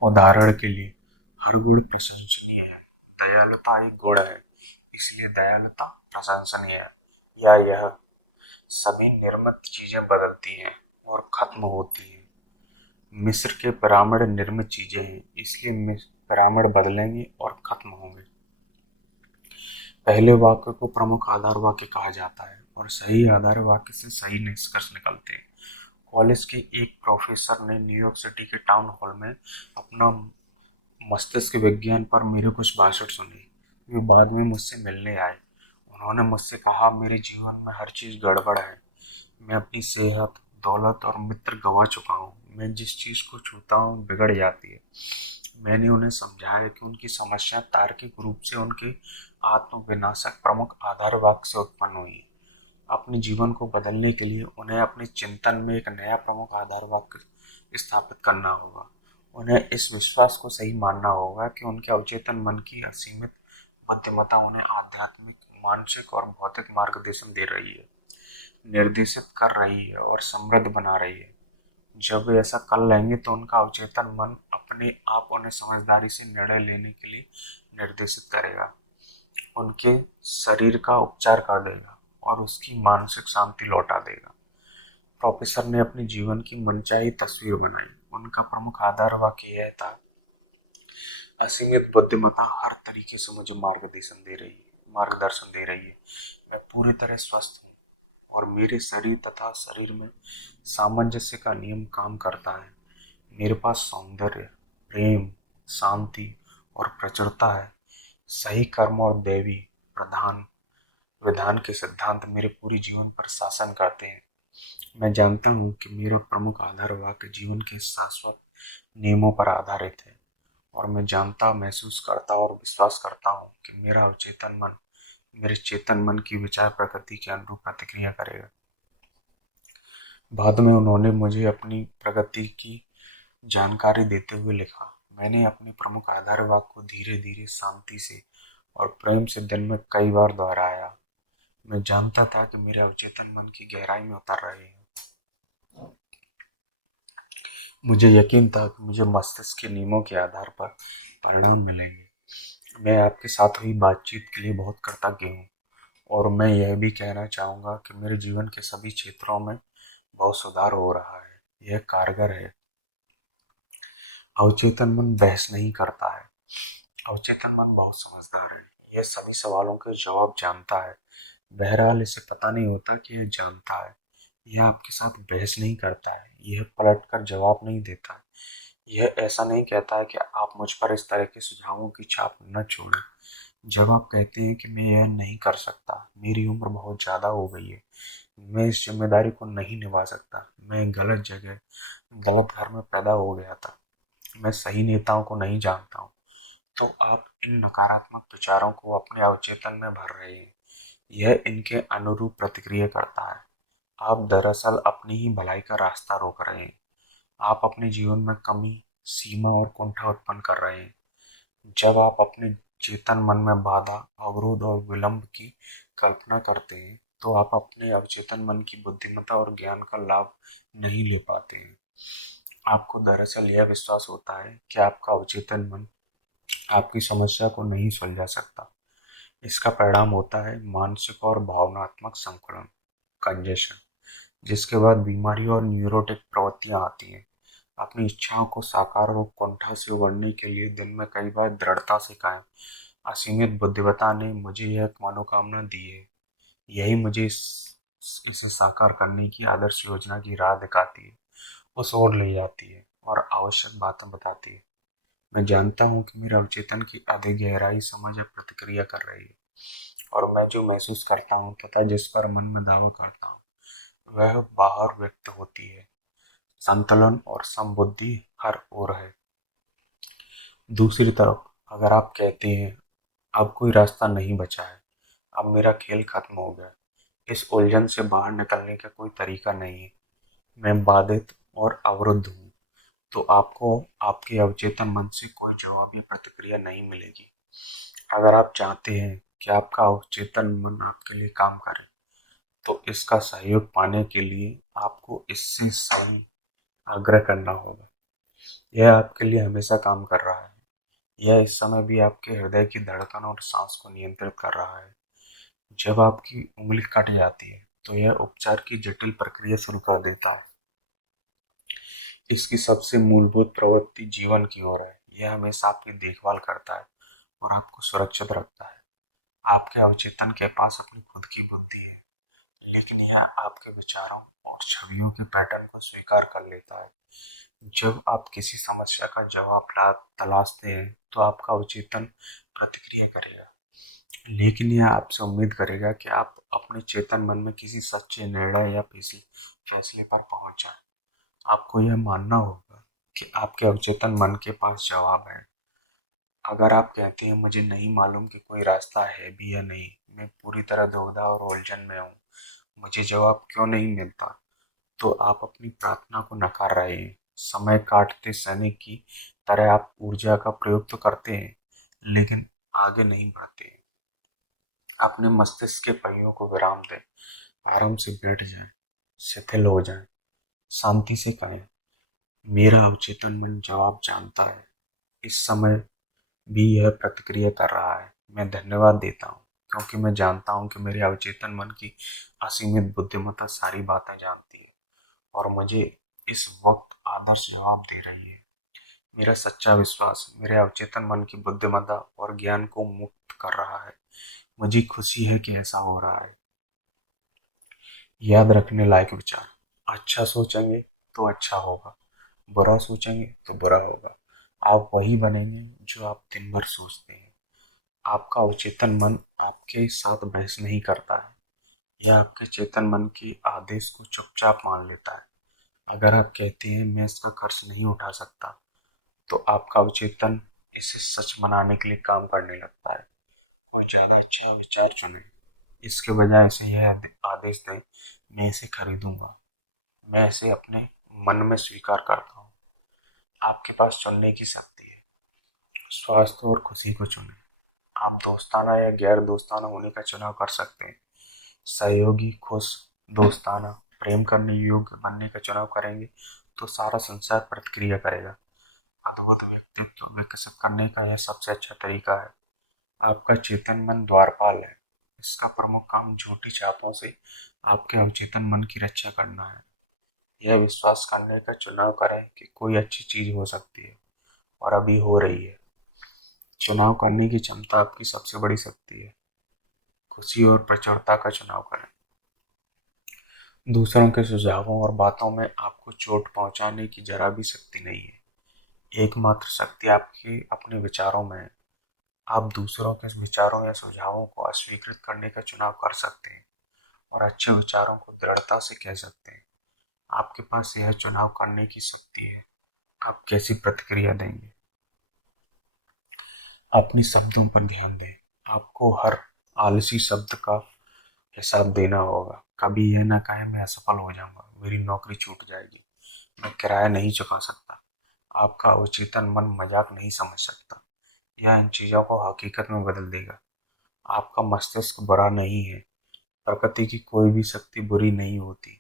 उदाहरण के लिए, हर गुण प्रशंसनीय है। दयालुता एक गुण है, इसलिए दयालुता प्रशंसनीय है। या यह, सभी निर्मित चीजें बदलती हैं और खत्म होती हैं। मिस्र के पिरामिड निर्मित चीजें हैं, इसलिए पिरामिड बदलेंगे और खत्म होंगे। पहले वाक्य को प्रमुख आधार वाक्य कहा जाता है और सही आधार वाक्य से सही निष्कर्ष निकलते हैं। कॉलेज के एक प्रोफेसर ने न्यूयॉर्क सिटी के टाउन हॉल में अपना मस्तिष्क विज्ञान पर मेरे कुछ भाषण सुने। वे बाद में मुझसे मिलने आए। उन्होंने मुझसे कहा, मेरे जीवन में हर चीज गड़बड़ है। मैं अपनी सेहत, दौलत और मित्र गंवा चुका हूँ। मैं जिस चीज को छूता हूँ बिगड़ जाती है। मैंने उन्हें समझाया कि उनकी समस्या तार्किक रूप से उनके आत्मविनाशक प्रमुख आधार वाक्य से उत्पन्न हुई है। अपने जीवन को बदलने के लिए उन्हें अपने चिंतन में एक नया प्रमुख आधार वाक्य स्थापित करना होगा। उन्हें इस विश्वास को सही मानना होगा कि उनके अवचेतन मन की असीमित बुद्धिमत्ता उन्हें आध्यात्मिक, मानसिक और भौतिक मार्गदर्शन दे रही है, निर्देशित कर रही है और समृद्ध बना रही है। जब वे ऐसा कर लेंगे तो उनका अवचेतन मन अपने आप उन्हें समझदारी से निर्णय लेने के लिए निर्देशित करेगा, उनके शरीर का उपचार कर देगा और उसकी मानसिक शांति लौटा देगा। प्रोफेसर ने अपने जीवन की मनचाही तस्वीर बनाई। उनका प्रमुख आधार वाक्य यह था, असीमित बुद्धिमत्ता हर तरीके से मुझे मार्गदर्शन दे रही है। मैं पूरी तरह स्वस्थ हूँ और मेरे शरीर तथा शरीर में सामंजस्य का नियम काम करता है। मेरे पास सौंदर्य, प्रेम, शांति और प्रचुरता है। सही कर्म और दैवी प्रधान विधान के सिद्धांत मेरे पूरे जीवन पर शासन करते हैं। मैं जानता हूँ कि मेरा प्रमुख आधार वाक्य जीवन के शाश्वत नियमों पर आधारित है और मैं जानता, महसूस करता और विश्वास करता हूँ कि मेरा अवचेतन मन मेरे चेतन मन की विचार प्रकृति के अनुरूप प्रतिक्रिया करेगा। बाद में उन्होंने मुझे अपनी प्रगति की जानकारी देते हुए लिखा, मैंने अपने प्रमुख आधार वाक्य को धीरे धीरे, शांति से और प्रेम से दिन में कई बार दोहराया। मैं जानता था कि मेरे अवचेतन मन की गहराई में उतर रहे हैं। मुझे यकीन था कि मुझे मस्तिष्क के नियमों के आधार पर परिणाम मिलेंगे। मैं आपके साथ हुई बातचीत के लिए बहुत कृतज्ञ हूँ और मैं यह भी कहना चाहूँगा कि मेरे जीवन के सभी क्षेत्रों में बहुत सुधार हो रहा है। यह कारगर है। अवचेतन मन बहस नहीं करता है। अवचेतन मन बहुत समझदार है। यह सभी सवालों के जवाब जानता है। बहरहाल इसे पता नहीं होता कि यह जानता है। यह आपके साथ बहस नहीं करता है। यह पलट कर जवाब नहीं देता है। यह ऐसा नहीं कहता है कि आप मुझ पर इस तरह के सुझावों की छाप न छोड़ें। जब आप कहते हैं कि मैं यह नहीं कर सकता, मेरी उम्र बहुत ज्यादा हो गई है, मैं इस जिम्मेदारी को नहीं निभा सकता, मैं गलत जगह गलत घर में पैदा हो गया था, मैं सही नेताओं को नहीं जानता हूँ, तो आप इन नकारात्मक विचारों को अपने अवचेतन में भर रहे हैं। यह इनके अनुरूप प्रतिक्रिया करता है। आप दरअसल अपनी ही भलाई का रास्ता रोक रहे हैं। आप अपने जीवन में कमी, सीमा और कुंठा उत्पन्न कर रहे हैं। जब आप अपने चेतन मन में बाधा, अवरोध और विलंब की कल्पना करते हैं, तो आप अपने अवचेतन मन की बुद्धिमत्ता और ज्ञान का लाभ नहीं ले पाते हैं। आपको दरअसल यह विश्वास होता है कि आपका अवचेतन मन आपकी समस्या को नहीं सुलझा सकता। इसका परिणाम होता है मानसिक और भावनात्मक संकुलन, कंजेशन, जिसके बाद बीमारी और न्यूरोटिक प्रवृत्तियां आती हैं। अपनी इच्छाओं को साकार और कुंठा से उबरने के लिए दिन में कई बार दृढ़ता से कहें, असीमित बुद्धिमत्ता ने मुझे यह मनोकामना दी है। यही मुझे इसे साकार करने की आदर्श योजना की राह दिखाती है, उस ओर ले जाती है और आवश्यक बातें बताती है। मैं जानता हूँ कि मेरे अवचेतन की अधिक गहराई समझ या प्रतिक्रिया कर रही है, और मैं जो महसूस करता हूँ तथा जिस पर मन में दावा करता हूँ वह बाहर व्यक्त होती है। संतुलन और समबुद्धि हर ओर है। दूसरी तरफ अगर आप कहते हैं अब कोई रास्ता नहीं बचा है, अब मेरा खेल खत्म हो गया, इस उलझन से बाहर निकलने का कोई तरीका नहीं है, मैं बाधित और अवरुद्ध हूँ, तो आपको आपके अवचेतन मन से कोई जवाब या प्रतिक्रिया नहीं मिलेगी। अगर आप चाहते हैं कि आपका अवचेतन मन आपके लिए काम करे, तो इसका सहयोग पाने के लिए आपको इससे सही आग्रह करना होगा। यह आपके लिए हमेशा काम कर रहा है। यह इस समय भी आपके हृदय की धड़कन और सांस को नियंत्रित कर रहा है। जब आपकी उंगली कट जाती है, तो यह उपचार की जटिल प्रक्रिया शुरू कर देता है। इसकी सबसे मूलभूत प्रवृत्ति जीवन की ओर है। यह हमेशा आपकी देखभाल करता है और आपको सुरक्षित रखता है। आपके अवचेतन के पास अपनी खुद की बुद्धि है, लेकिन यह आपके विचारों और छवियों के पैटर्न को स्वीकार कर लेता है। जब आप किसी समस्या का जवाब तलाशते हैं, तो आपका अवचेतन प्रतिक्रिया करेगा, लेकिन यह आपसे उम्मीद करेगा कि आप अपने चेतन मन में किसी सच्चे निर्णय या फैसले पर पहुंच जाएं। आपको यह मानना होगा कि आपके अवचेतन मन के पास जवाब है। अगर आप कहते हैं मुझे नहीं मालूम कि कोई रास्ता है भी या नहीं, मैं पूरी तरह दुविधा और उलझन में हूँ, मुझे जवाब क्यों नहीं मिलता, तो आप अपनी प्रार्थना को नकार रहे हैं। समय काटते सैनिक की तरह आप ऊर्जा का प्रयोग तो करते हैं, लेकिन आगे नहीं बढ़ते हैं। अपने मस्तिष्क के पहियों को विराम दें, आराम से बैठ जाएं, शिथिल हो जाएं, शांति से कहें, मेरा अवचेतन मन जवाब जानता है। इस समय भी यह प्रतिक्रिया कर रहा है। मैं धन्यवाद देता हूँ, क्योंकि मैं जानता हूँ कि मेरे अवचेतन मन की असीमित बुद्धिमत्ता सारी बातें जानती है और मुझे इस वक्त आदर्श जवाब दे रही है। मेरा सच्चा विश्वास मेरे अवचेतन मन की बुद्धिमत्ता और ज्ञान को मुक्त कर रहा है। मुझे खुशी है कि ऐसा हो रहा है। याद रखने लायक विचार, अच्छा सोचेंगे तो अच्छा होगा, बुरा सोचेंगे तो बुरा होगा। आप वही बनेंगे जो आप दिन भर सोचते हैं। आपका अवचेतन मन आपके साथ बहस नहीं करता है। यह आपके चेतन मन के आदेश को चुपचाप मान लेता है। अगर आप कहते हैं मैं इसका कर्ज नहीं उठा सकता, तो आपका अवचेतन इसे सच बनाने के लिए काम करने लगता है और ज्यादा अच्छा विचार चुने। इसके बजाय इसे यह आदेश दें, मैं इसे खरीदूंगा, मैं इसे अपने मन में स्वीकार करता हूँ। आपके पास चुनने की शक्ति है। स्वास्थ्य और खुशी को चुनें। आप दोस्ताना या गैर दोस्ताना होने का चुनाव कर सकते हैं। सहयोगी, खुश, दोस्ताना, प्रेम करने योग्य बनने का चुनाव करेंगे, तो सारा संसार प्रतिक्रिया करेगा। अद्भुत व्यक्तित्व विकसित करने का यह सबसे अच्छा तरीका है। आपका चेतन मन द्वारपाल है। इसका प्रमुख काम झूठी चाहतों से आपके अवचेतन मन की रक्षा करना है। यह विश्वास करने का चुनाव करें कि कोई अच्छी चीज हो सकती है और अभी हो रही है। चुनाव करने की क्षमता आपकी सबसे बड़ी शक्ति है। खुशी और प्रचुरता का चुनाव करें। दूसरों के सुझावों और बातों में आपको चोट पहुंचाने की जरा भी शक्ति नहीं है। एकमात्र शक्ति आपकी अपने विचारों में है। आप दूसरों के विचारों या सुझावों को अस्वीकृत करने का चुनाव कर सकते हैं और अच्छे विचारों को दृढ़ता से कह सकते हैं। आपके पास यह चुनाव करने की शक्ति है। आप कैसी प्रतिक्रिया देंगे? अपने शब्दों पर ध्यान दें। आपको हर आलसी शब्द का हिसाब देना होगा। कभी यह ना कहें मैं असफल हो जाऊंगा, मेरी नौकरी छूट जाएगी, मैं किराया नहीं चुका सकता। आपका अवचेतन मन मजाक नहीं समझ सकता। यह इन चीजों को हकीकत में बदल देगा। आपका मस्तिष्क बुरा नहीं है। प्रकृति की कोई भी शक्ति बुरी नहीं होती।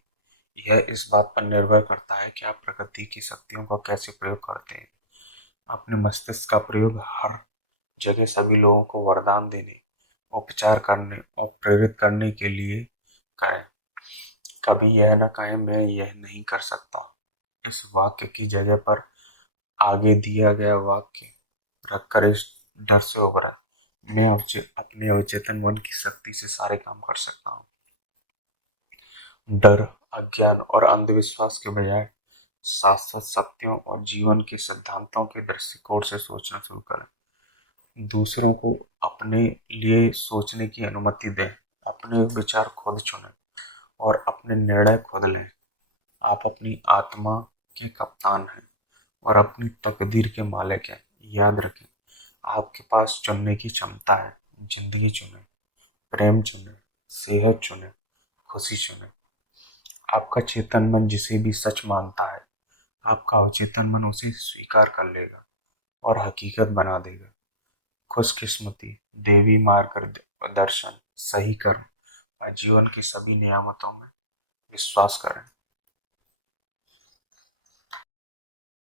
यह इस बात पर निर्भर करता है कि आप प्रकृति की शक्तियों का कैसे प्रयोग करते हैं। अपने मस्तिष्क का प्रयोग हर जगह सभी लोगों को वरदान देने, उपचार करने और प्रेरित करने के लिए करें। कभी यह न कहें मैं यह नहीं कर सकता। इस वाक्य की जगह पर आगे दिया गया वाक्य रखकर इस डर से उबरा, मैं अपने अवचेतन मन की शक्ति से सारे काम कर सकता हूँ। डर, अज्ञान और अंधविश्वास के बजाय शाश्वत सत्यों और जीवन के सिद्धांतों के दृष्टिकोण से सोचना शुरू करें। दूसरों को अपने लिए सोचने की अनुमति दें। अपने विचार खुद चुनें और अपने निर्णय खुद लें। आप अपनी आत्मा के कप्तान हैं और अपनी तकदीर के मालिक हैं। याद रखें, आपके पास चुनने की क्षमता है। जिंदगी चुनें, प्रेम चुनें, सेहत चुनें, खुशी चुनें। आपका चेतन मन जिसे भी सच मानता है, आपका अवचेतन मन उसे स्वीकार कर लेगा और हकीकत बना देगा। खुशकिस्मती, देवी मार्ग दर्शन, सही कर्म और जीवन की सभी नियामतों में विश्वास करें।